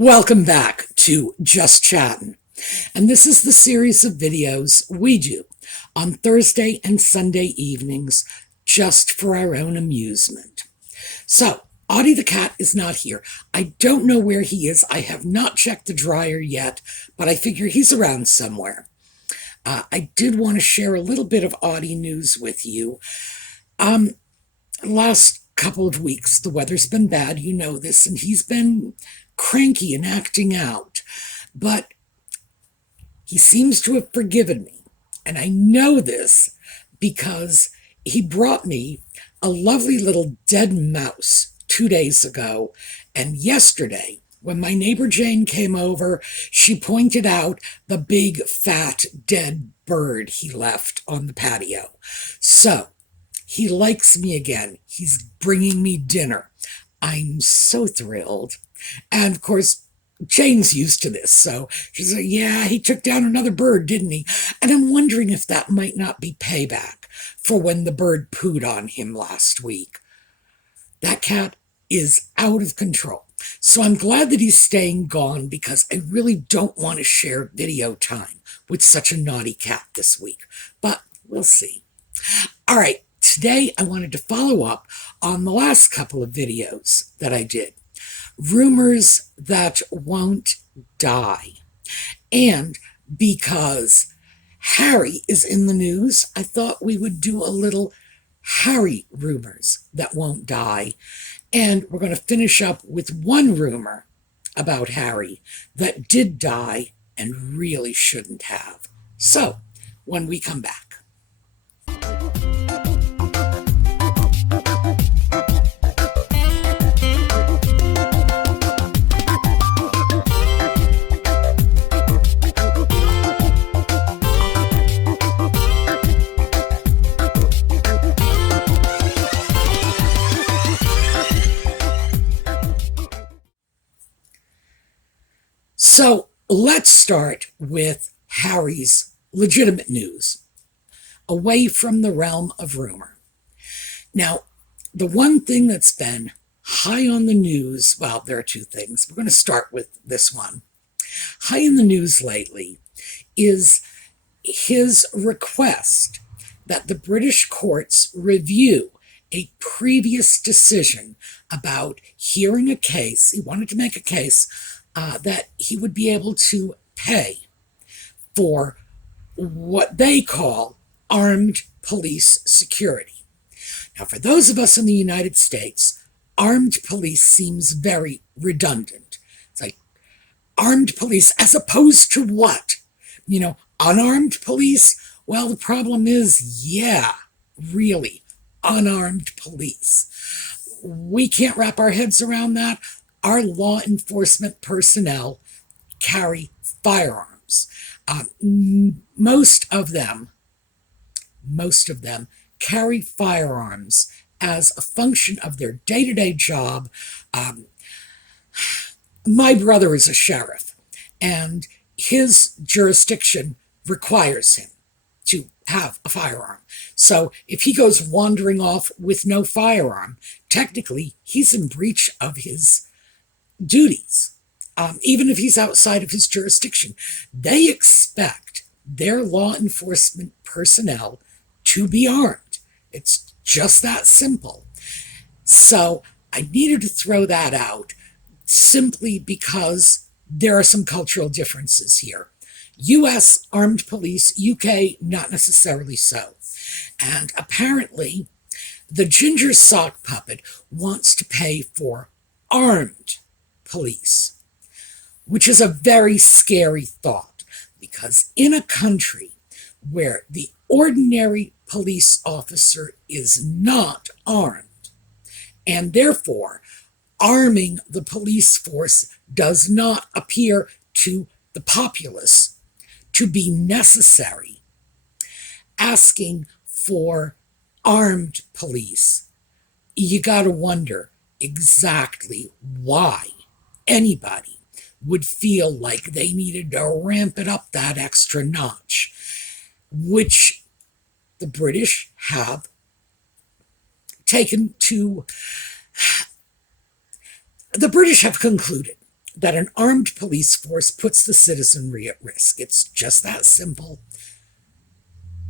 Welcome back to Just Chattin', and this is the series of videos we do on Thursday and Sunday evenings just for our own amusement. So, Audie the cat is not here. I don't know where he is. I have not checked the dryer yet, but I figure he's around somewhere. I did want to share a little bit of Audie news with you. Last couple of weeks, the weather's been bad, you know this, and he's been cranky and acting out. But he seems to have forgiven me. And I know this because he brought me a lovely little dead mouse 2 days ago. And yesterday, when my neighbor Jane came over, she pointed out the big, fat, dead bird he left on the patio. So, he likes me again. He's bringing me dinner. I'm so thrilled. And of course, Jane's used to this. So she's like, yeah, he took down another bird, didn't he? And I'm wondering if that might not be payback for when the bird pooed on him last week. That cat is out of control. So I'm glad that he's staying gone because I really don't want to share video time with such a naughty cat this week. But we'll see. All right. Today, I wanted to follow up on the last couple of videos that I did. Rumors that won't die. And because Harry is in the news, I thought we would do a little Harry rumors that won't die. And we're going to finish up with one rumor about Harry that did die and really shouldn't have. So, when we come back. So let's start with Harry's legitimate news, away from the realm of rumor. Now, the one thing that's been high on the news, well, there are two things. We're going to start with this one. High in the news lately is his request that the British courts review a previous decision about hearing a case. He wanted to make a case that he would be able to pay for what they call armed police security. Now, for those of us in the United States, armed police seems very redundant. It's like armed police as opposed to what? Unarmed police? Well, the problem is, yeah, really, unarmed police. We can't wrap our heads around that. Our law enforcement personnel carry firearms. Most of them carry firearms as a function of their day-to-day job. My brother is a sheriff, and his jurisdiction requires him to have a firearm. So if he goes wandering off with no firearm, technically he's in breach of his duties, even if he's outside of his jurisdiction. They expect their law enforcement personnel to be armed. It's just that simple. So I needed to throw that out simply because there are some cultural differences here. U.S. armed police, UK not necessarily so. And apparently the ginger sock puppet wants to pay for armed police, which is a very scary thought, because in a country where the ordinary police officer is not armed, and therefore arming the police force does not appear to the populace to be necessary, asking for armed police, you got to wonder exactly why anybody would feel like they needed to ramp it up that extra notch, which the British have taken to, the British have concluded that an armed police force puts the citizenry at risk. It's just that simple.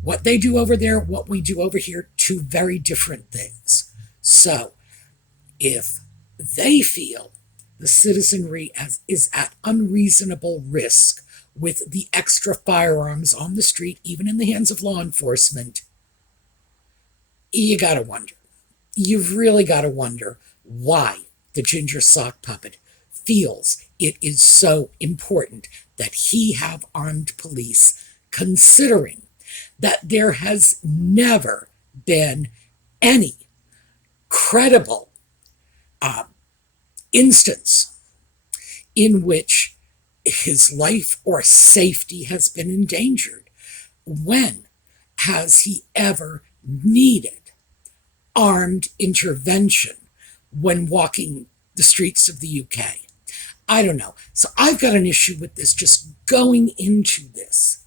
What they do over there, what we do over here, two very different things. So, if they feel the citizenry is at unreasonable risk with the extra firearms on the street, even in the hands of law enforcement, you gotta wonder. You've really gotta wonder why the ginger sock puppet feels it is so important that he have armed police, considering that there has never been any credible instance in which his life or safety has been endangered. When has he ever needed armed intervention when walking the streets of the UK? I don't know. So I've got an issue with this, just going into this.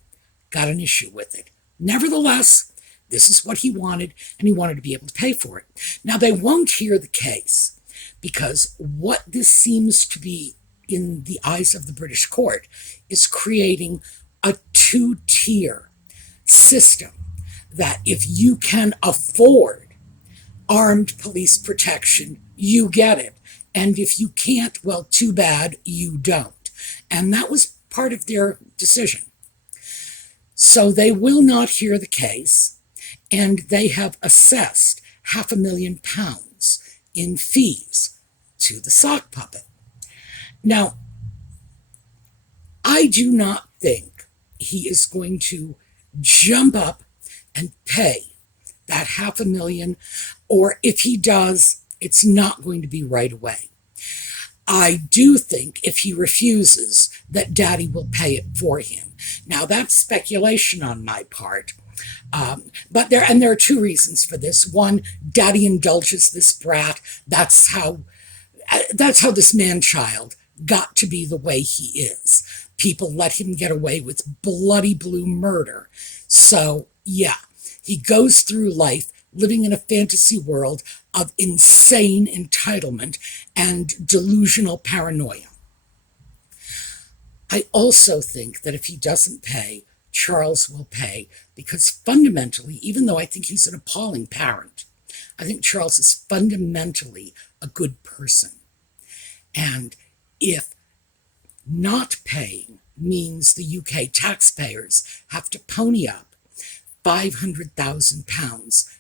Got an issue with it. Nevertheless, this is what he wanted, and he wanted to be able to pay for it. Now, they won't hear the case, because what this seems to be in the eyes of the British court is creating a two-tier system that if you can afford armed police protection, you get it. And if you can't, well, too bad, you don't. And that was part of their decision. So they will not hear the case, and they have assessed £500,000 in fees to the sock puppet. Now, I do not think he is going to jump up and pay that £500,000, or if he does, it's not going to be right away. I do think if he refuses, that Daddy will pay it for him. Now, that's speculation on my part. But there are two reasons for this. One, Daddy indulges this brat. That's how this man-child got to be the way he is. People let him get away with bloody blue murder. So, yeah, he goes through life living in a fantasy world of insane entitlement and delusional paranoia. I also think that if he doesn't pay, Charles will pay, because fundamentally, even though I think he's an appalling parent, I think Charles is fundamentally a good person. And if not paying means the UK taxpayers have to pony up £500,000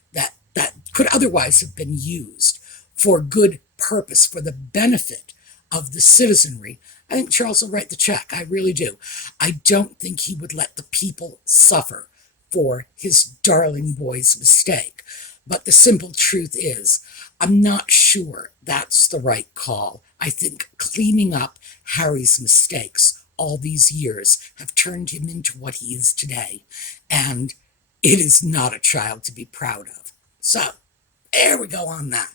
that could otherwise have been used for good purpose, for the benefit of the citizenry, I think Charles will write the check. I really do. I don't think he would let the people suffer for his darling boy's mistake. But the simple truth is, I'm not sure that's the right call. I think cleaning up Harry's mistakes all these years have turned him into what he is today. And it is not a child to be proud of. So, there we go on that.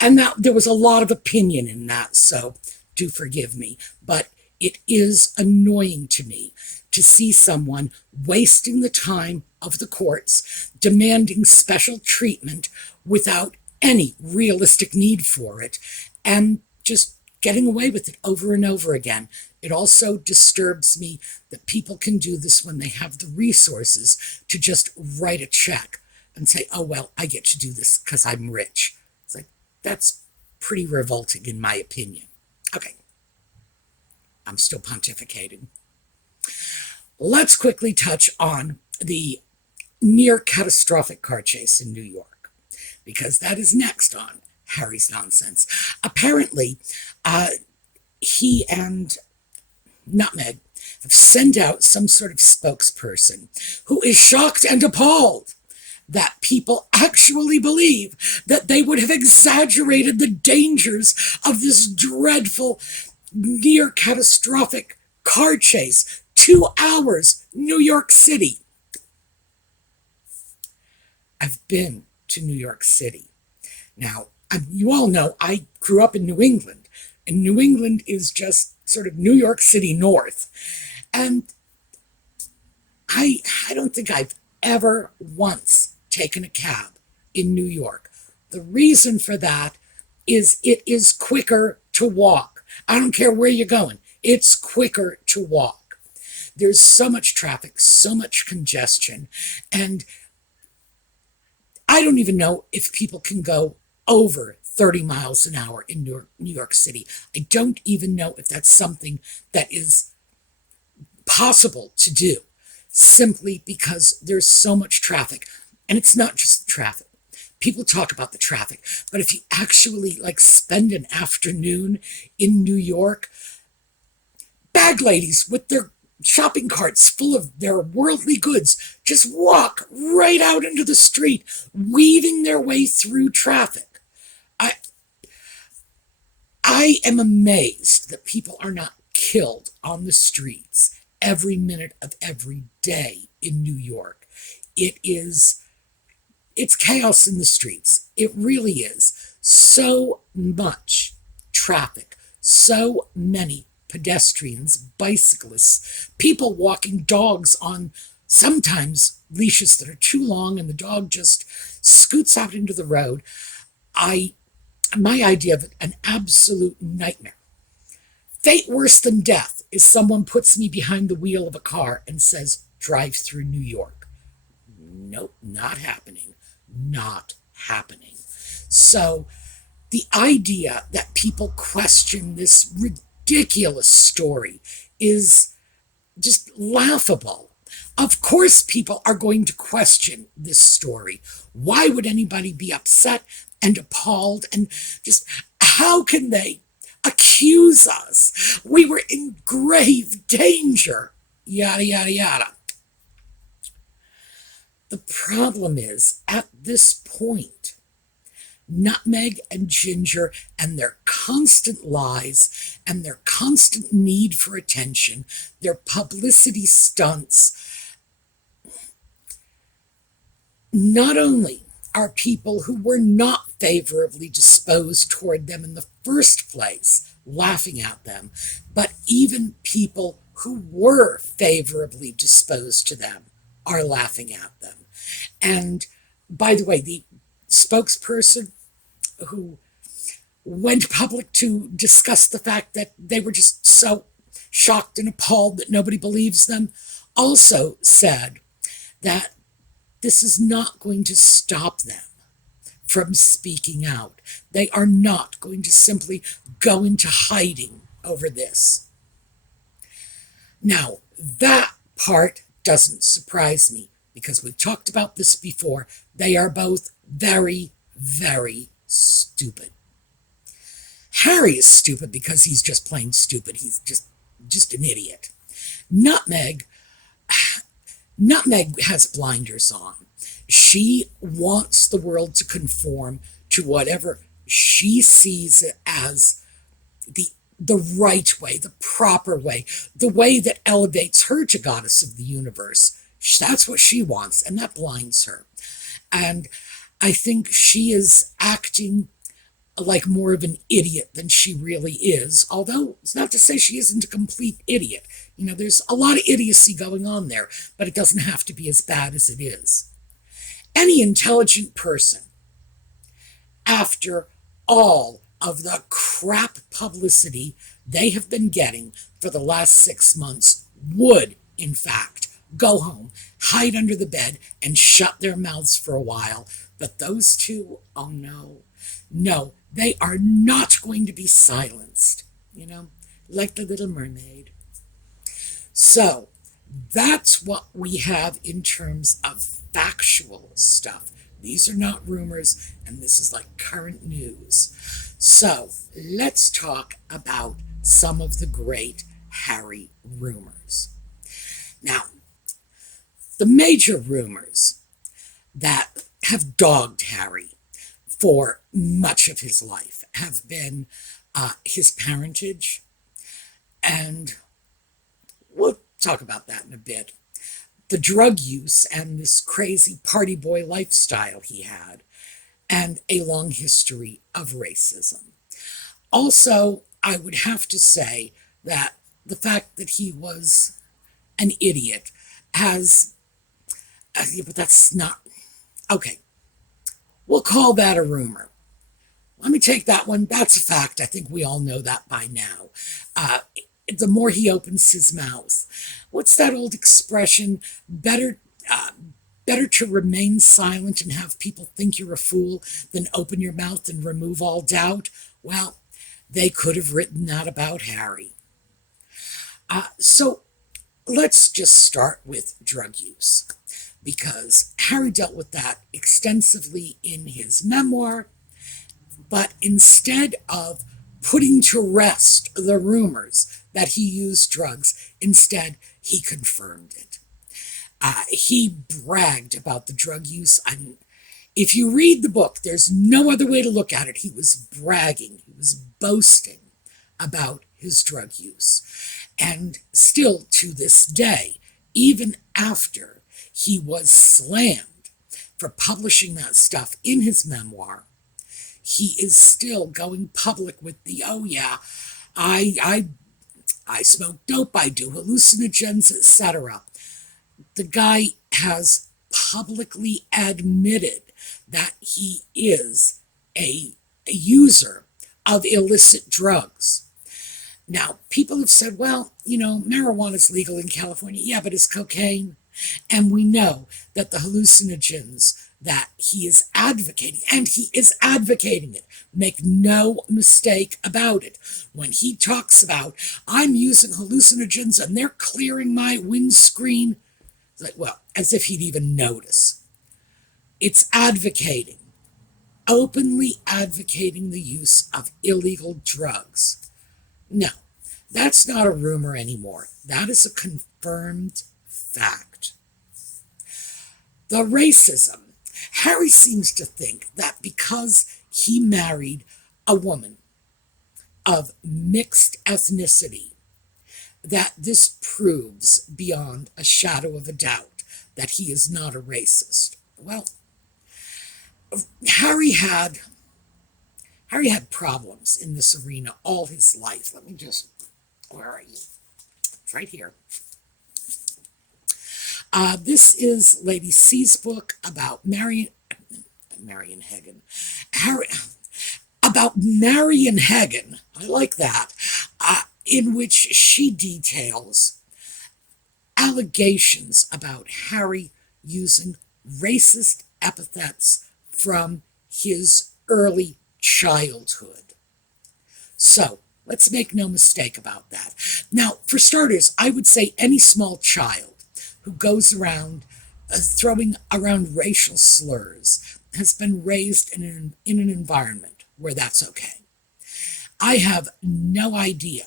And now there was a lot of opinion in that, so do forgive me. But it is annoying to me to see someone wasting the time of the courts, demanding special treatment without any realistic need for it, and just getting away with it over and over again. It also disturbs me that people can do this when they have the resources to just write a check and say, oh, well, I get to do this because I'm rich. It's like, that's pretty revolting in my opinion. Okay, I'm still pontificating. Let's quickly touch on the near catastrophic car chase in New York, because that is next on Harry's nonsense. Apparently, he and Nutmeg have sent out some sort of spokesperson who is shocked and appalled that people actually believe that they would have exaggerated the dangers of this dreadful, near catastrophic car chase. 2 hours, New York City. I've been to New York City. Now, you all know I grew up in New England, and New England is just sort of New York City north. And I don't think I've ever once taken a cab in New York. The reason for that is it is quicker to walk. I don't care where you're going. It's quicker to walk. There's so much traffic, so much congestion, and I don't even know if people can go over 30 miles an hour in New York City. I don't even know if that's something that is possible to do, simply because there's so much traffic. And it's not just the traffic. People talk about the traffic, but if you actually like spend an afternoon in New York, bag ladies with their shopping carts full of their worldly goods just walk right out into the street, weaving their way through traffic. I I am amazed that people are not killed on the streets every minute of every day in New York. It is it's chaos in the streets. It really is. So much traffic, so many pedestrians, bicyclists, people walking dogs on sometimes leashes that are too long and the dog just scoots out into the road. I My idea of an absolute nightmare. Fate worse than death is someone puts me behind the wheel of a car and says, drive through New York. Nope, not happening. Not happening. So the idea that people question this ridiculous story is just laughable. Of course, people are going to question this story. Why would anybody be upset and appalled? And just how can they accuse us? We were in grave danger. Yada, yada, yada. The problem is, at this point, Nutmeg and Ginger and their constant lies and their constant need for attention, their publicity stunts, not only are people who were not favorably disposed toward them in the first place laughing at them, but even people who were favorably disposed to them are laughing at them. And by the way, the spokesperson who went public to discuss the fact that they were just so shocked and appalled that nobody believes them also said that this is not going to stop them from speaking out. They are not going to simply go into hiding over this. Now, that part doesn't surprise me because we've talked about this before. They are both very, very stupid. Harry is stupid because he's just plain stupid. He's just an idiot. Nutmeg Nutmeg has blinders on. She wants the world to conform to whatever she sees as the right way, the proper way, the way that elevates her to goddess of the universe. That's what she wants, and that blinds her. And I think she is acting like more of an idiot than she really is, although it's not to say she isn't a complete idiot. You know, there's a lot of idiocy going on there, but it doesn't have to be as bad as it is. Any intelligent person, after all of the crap publicity they have been getting for the last 6 months, would, in fact, go home, hide under the bed, and shut their mouths for a while. But those two, oh no. No, they are not going to be silenced, like the Little Mermaid. So, that's what we have in terms of factual stuff. These are not rumors, and this is like current news. So, let's talk about some of the great Harry rumors. Now, the major rumors that have dogged Harry for much of his life have been his parentage, and we'll talk about that in a bit. The drug use and this crazy party boy lifestyle he had, and a long history of racism. Also, I would have to say that the fact that he was an idiot has, but that's not, okay, we'll call that a rumor. Let me take that one. That's a fact. I think we all know that by now. the more he opens his mouth. What's that old expression? Better to remain silent and have people think you're a fool than open your mouth and remove all doubt. Well, they could have written that about Harry. So let's just start with drug use, because Harry dealt with that extensively in his memoir, but instead of putting to rest the rumors that he used drugs, instead he confirmed it. He bragged about the drug use. If you read the book, there's no other way to look at it. He was bragging, he was boasting about his drug use. And still to this day, even after he was slammed for publishing that stuff in his memoir, he is still going public with the, oh yeah, I smoke dope, I do hallucinogens, etc. The guy has publicly admitted that he is a user of illicit drugs. Now, people have said, well, marijuana is legal in California. Yeah, but it's cocaine. And we know that the hallucinogens that he is advocating, and he is advocating it, make no mistake about it. When he talks about, I'm using hallucinogens and they're clearing my windscreen, it's like, well, as if he'd even notice. It's advocating, openly advocating the use of illegal drugs. No, that's not a rumor anymore. That is a confirmed fact. The racism. Harry seems to think that because he married a woman of mixed ethnicity, that this proves beyond a shadow of a doubt that he is not a racist. Well, Harry had problems in this arena all his life. Where are you? It's right here. This is Lady C's book about Marion Hagen. About Marion Hagen, I like that, in which she details allegations about Harry using racist epithets from his early childhood. So, let's make no mistake about that. Now, for starters, I would say any small child who goes around throwing around racial slurs has been raised in an environment where that's okay. I have no idea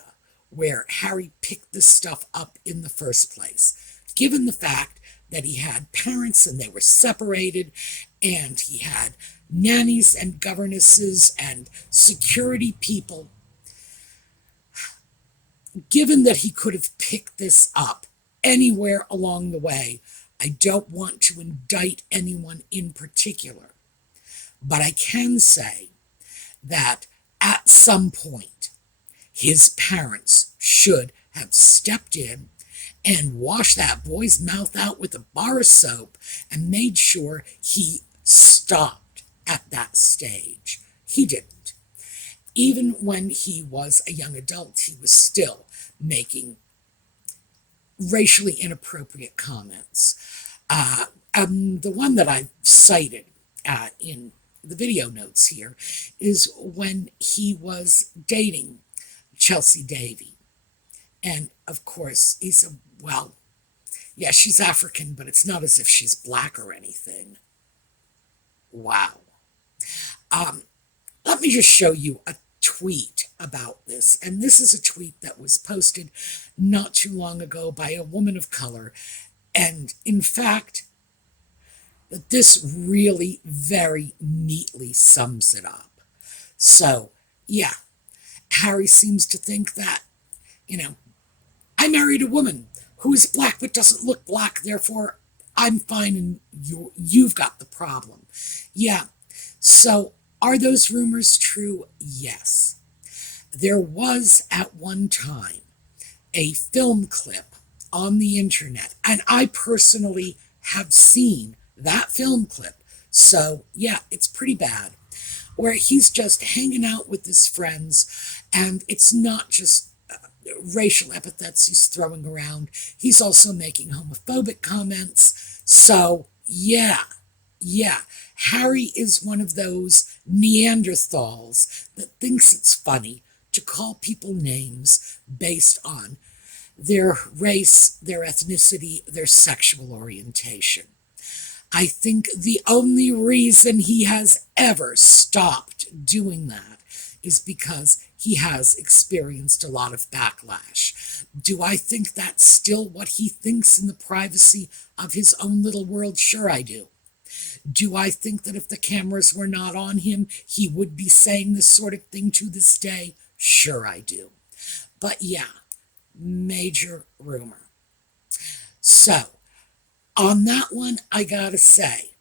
where Harry picked this stuff up in the first place, given the fact that he had parents and they were separated, and he had nannies and governesses and security people. Given that he could have picked this up anywhere along the way, I don't want to indict anyone in particular, but I can say that at some point, his parents should have stepped in and washed that boy's mouth out with a bar of soap and made sure he stopped at that stage. He didn't. Even when he was a young adult, he was still making racially inappropriate comments. The one that I've cited in the video notes here is when he was dating Chelsea Davy. And of course, he said, well, yeah, she's African, but it's not as if she's black or anything. Wow. Let me just show you a tweet about this. And this is a tweet that was posted not too long ago by a woman of color. And in fact, that this really very neatly sums it up. So, yeah, Harry seems to think that, I married a woman who is black but doesn't look black, therefore I'm fine and you've got the problem. Yeah, so are those rumors true? Yes. There was at one time a film clip on the internet, and I personally have seen that film clip. So, yeah, it's pretty bad, where he's just hanging out with his friends, and it's not just racial epithets he's throwing around. He's also making homophobic comments. So, yeah, Harry is one of those Neanderthals that thinks it's funny to call people names based on their race, their ethnicity, their sexual orientation. I think the only reason he has ever stopped doing that is because he has experienced a lot of backlash. Do I think that's still what he thinks in the privacy of his own little world? Sure, I do. Do I think that if the cameras were not on him, he would be saying this sort of thing to this day? Sure, I do. But yeah, major rumor. So, on that one, I gotta say,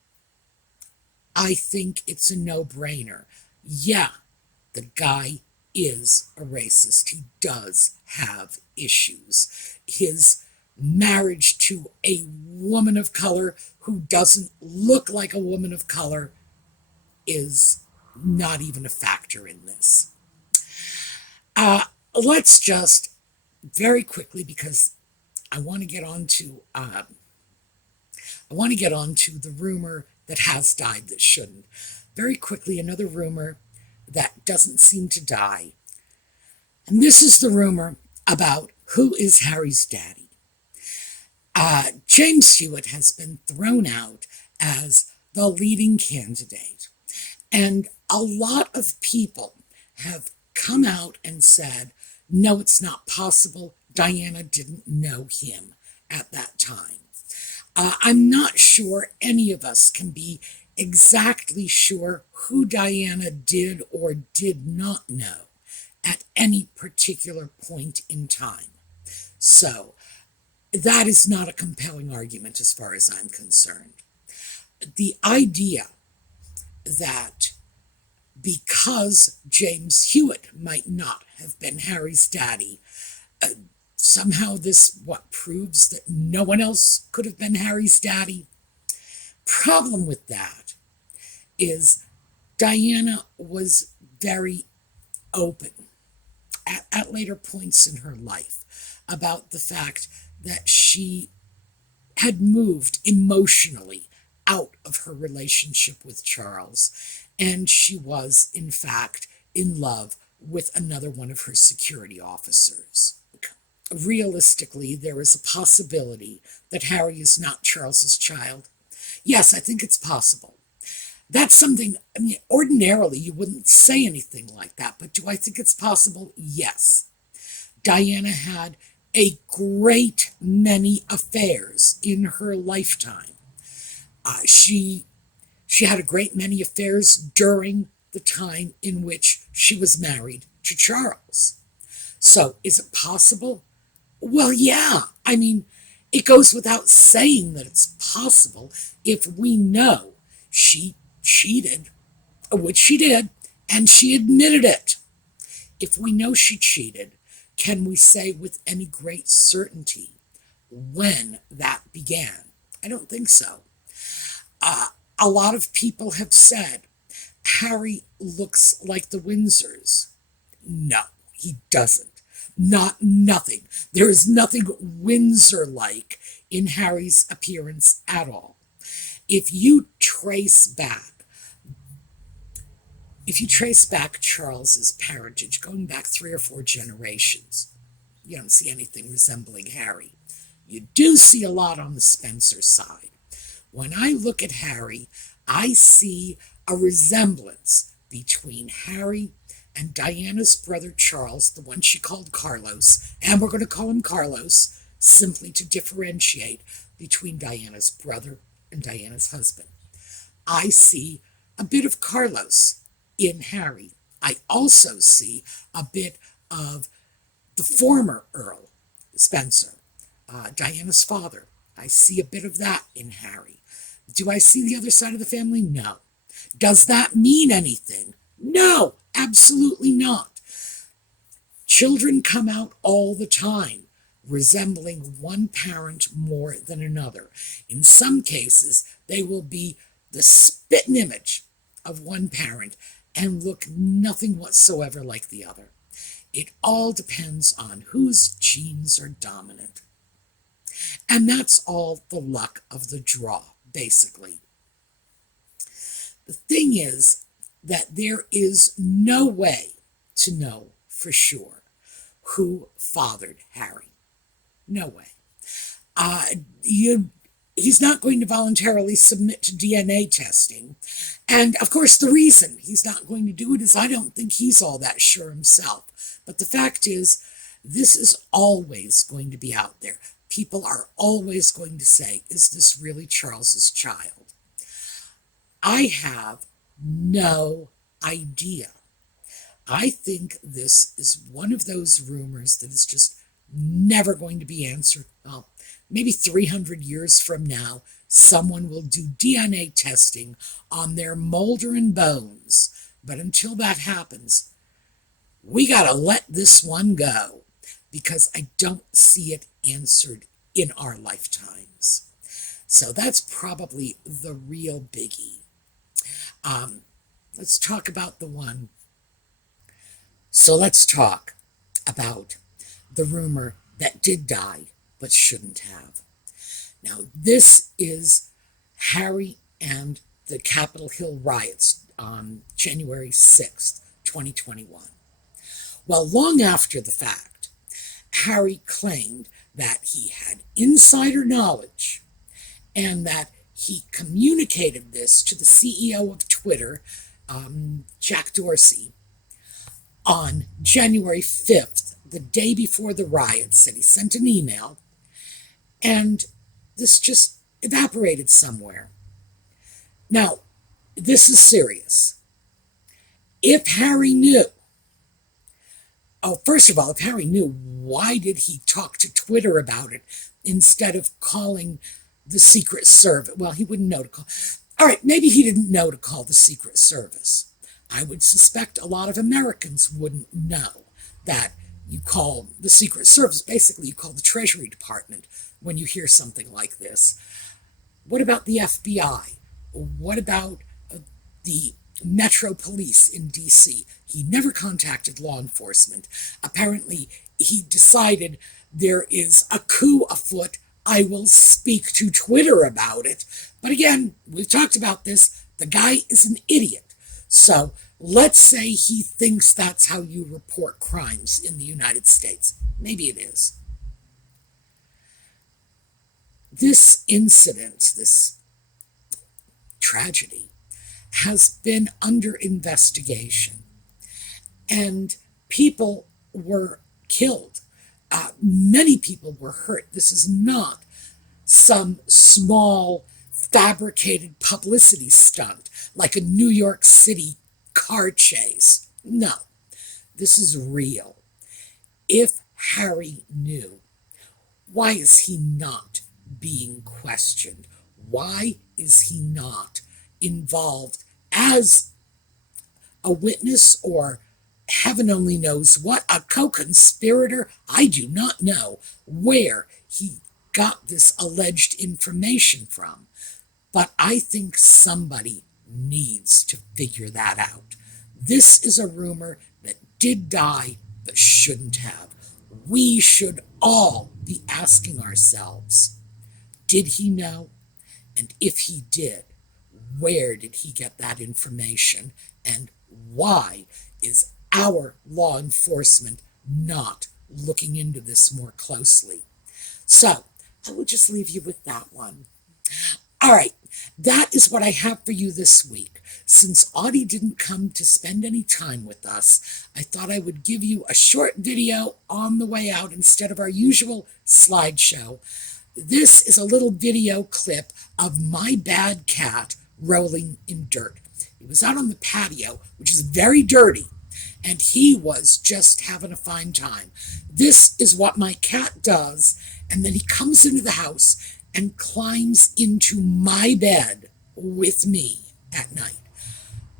I think it's a no-brainer. Yeah, the guy is a racist. He does have issues. His marriage to a woman of color who doesn't look like a woman of color is not even a factor in this. Let's just very quickly, because I want to get on to the rumor that has died that shouldn't. Very quickly, another rumor that doesn't seem to die. And this is the rumor about who is Harry's daddy. James Hewitt has been thrown out as the leading candidate. And a lot of people have come out and said, no, it's not possible. Diana didn't know him at that time. I'm not sure any of us can be exactly sure who Diana did or did not know at any particular point in time. So that is not a compelling argument as far as I'm concerned. The idea that because James Hewitt might not have been Harry's daddy, somehow this proves that no one else could have been Harry's daddy. Problem with that is Diana was very open at later points in her life about the fact that she had moved emotionally out of her relationship with Charles, and she was, in fact, in love with another one of her security officers. Realistically, there is a possibility that Harry is not Charles's child. Yes, I think it's possible. That's something, I mean, ordinarily you wouldn't say anything like that, but do I think it's possible? Yes. Diana had a great many affairs in her lifetime. She had a great many affairs during the time in which she was married to Charles. So is it possible? Well, yeah. I mean, it goes without saying that it's possible if we know she cheated, which she did, and she admitted it. If we know she cheated, can we say with any great certainty when that began? I don't think so. A lot of people have said Harry looks like the Windsors. No, he doesn't. Nothing. There is nothing Windsor-like in Harry's appearance at all. If you trace back Charles's parentage, going back 3 or 4 generations, you don't see anything resembling Harry. You do see a lot on the Spencer side. When I look at Harry, I see a resemblance between Harry and Diana's brother Charles, the one she called Carlos, and we're going to call him Carlos, simply to differentiate between Diana's brother and Diana's husband. I see a bit of Carlos in Harry. I also see a bit of the former Earl Spencer, Diana's father. I see a bit of that in Harry. Do I see the other side of the family? No. Does that mean anything? No, absolutely not. Children come out all the time resembling one parent more than another. In some cases, they will be the spitting image of one parent and look nothing whatsoever like the other. It all depends on whose genes are dominant. And that's all the luck of the draw, basically. The thing is that there is no way to know for sure who fathered Harry. No way. Uh, you He's not going to voluntarily submit to DNA testing. And of course, the reason he's not going to do it is I don't think he's all that sure himself. But the fact is, this is always going to be out there. People are always going to say, is this really Charles's child? I have no idea. I think this is one of those rumors that is just never going to be answered. Well, maybe 300 years from now, someone will do DNA testing on their moldering bones. But until that happens, we got to let this one go because I don't see it answered in our lifetimes. So that's probably the real biggie. Let's talk about the one. So let's talk about the rumor that did die but shouldn't have. Now, this is Harry and the Capitol Hill riots on January 6th, 2021. Well, long after the fact, Harry claimed that he had insider knowledge and that he communicated this to the CEO of Twitter, Jack Dorsey, on January 5th, the day before the riots, and he sent an email, and this just evaporated somewhere. Now, this is serious. If Harry knew, first of all, if Harry knew, why did he talk to Twitter about it instead of calling the Secret Service? Well, he wouldn't know to call. All right, maybe he didn't know to call the Secret Service. I would suspect a lot of Americans wouldn't know that you call the Secret Service. Basically, you call the Treasury Department when you hear something like this. What about the FBI? What about the Metro Police in D.C.? He never contacted law enforcement. Apparently, he decided there is a coup afoot. I will speak to Twitter about it. But again, we've talked about this. The guy is an idiot. So let's say he thinks that's how you report crimes in the United States. Maybe it is. This incident, this tragedy, has been under investigation. And people were killed. Many people were hurt. This is not some small fabricated publicity stunt like a New York City car chase. No, this is real. If Harry knew, why is he not being questioned? Why is he not involved as a witness or heaven only knows what, a co-conspirator? I do not know where he got this alleged information from, but I think somebody needs to figure that out. This is a rumor that did die but shouldn't have. We should all be asking ourselves, did he know? And if he did, where did he get that information? And why is our law enforcement not looking into this more closely? So I will just leave you with that one. All right, that is what I have for you this week. Since Audie didn't come to spend any time with us, I thought I would give you a short video on the way out instead of our usual slideshow. This is a little video clip of my bad cat rolling in dirt. He was out on the patio, which is very dirty, and he was just having a fine time. This is what my cat does, and then he comes into the house and climbs into my bed with me at night.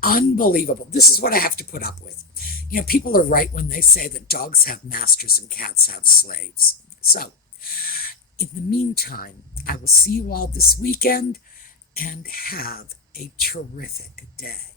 Unbelievable. This is what I have to put up with. You know, people are right when they say that dogs have masters and cats have slaves. So, in the meantime, I will see you all this weekend and have a terrific day.